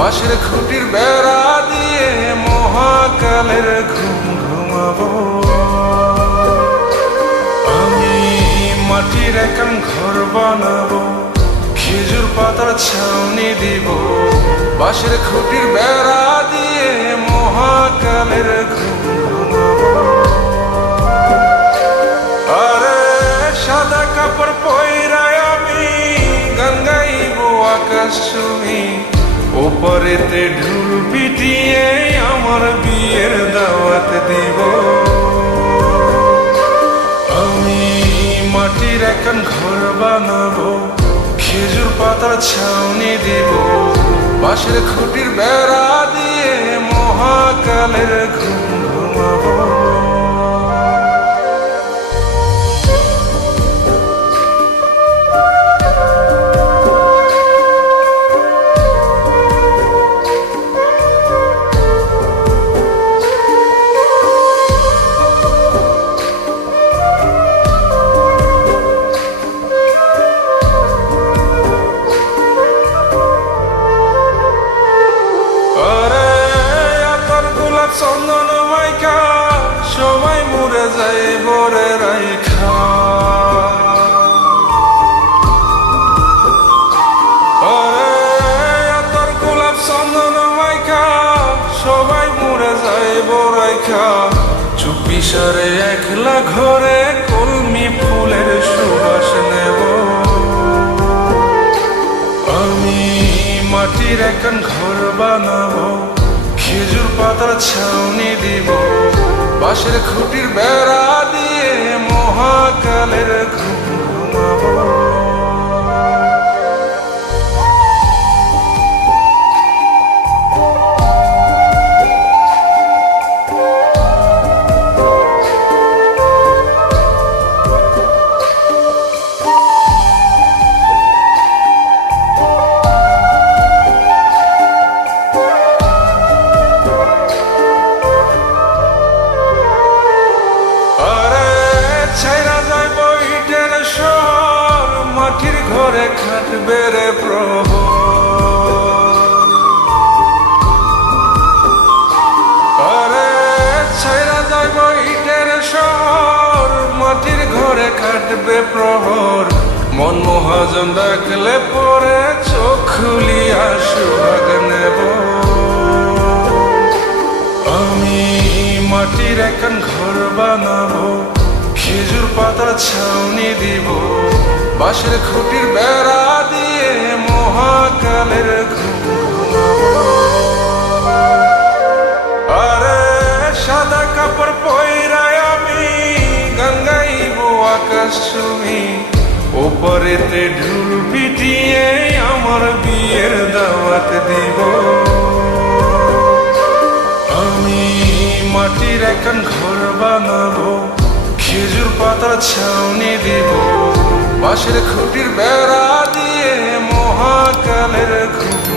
বাঁশের খুঁটির বেড়া দিয়ে মহাকালের ঘুম ঘুমাবো। আমি মাটির একান ঘর বানাবো, খেজুর পাতার ছাউনি দিব, বাঁশের খুঁটির বেড়া দিয়ে মহাকালের ঘুম ঘুমাবো। আরে সাদা কাপড় পয়রায় আমি গান গাইবো আকাশ ছুঁই, ওপরেতে ঢোল পিটিয়ে আমার বিয়ের দাওয়াত দিব। আমি মাটির একান ঘর বানাবো, খেজুর পাতার ছাউনি দিব, বাঁশের খুঁটির বেড়া দিয়ে মহাকালের ঘুম ঘুমাবো। চন্দন মাইকা সবাই মরে যায় বরে রাইখা, তোর গোলাপ চন্দন মাইকা সবাই মরে যায় বরাইখা, চুপি সারে একলা ঘরে কলমি ফুলের সুবাস নেব। আমি মাটির একান ঘর বানাবো, খেজুর পাতার ছাউনি দিব, বাঁশের খুঁটির বেড়া দিয়ে মহাকালের ঘুম ঘুমাবো। মাটির ঘরে খাটবে রে প্রহর, আরে ছাইরা যাইব ইটের শহর, মাটির ঘরে খাটবে প্রহর, মন মহাজন ডাকলে পরে চোখ খুলিয়া সুহাগ নেব। আমি মাটির একান ঘর বানাবো, খেজুর পাতার ছাউনি দিব, বাঁশের খুঁটির বেড়া দিয়ে মহাকালের ঘুম ঘুমাবো। আরে সাদা কাপড় পয়রায় আমি গান গাইবো আকাশ ছুঁই, ওপরেতে ঢোল পিটিয়ে আমার বিয়ের দাওয়াত দিব। আমি মাটির একান ঘর বানাবো, খেজুর পাতার ছাউনি দিব, বাঁশের খুঁটির বেড়া দিয়ে মহাকালের ঘুম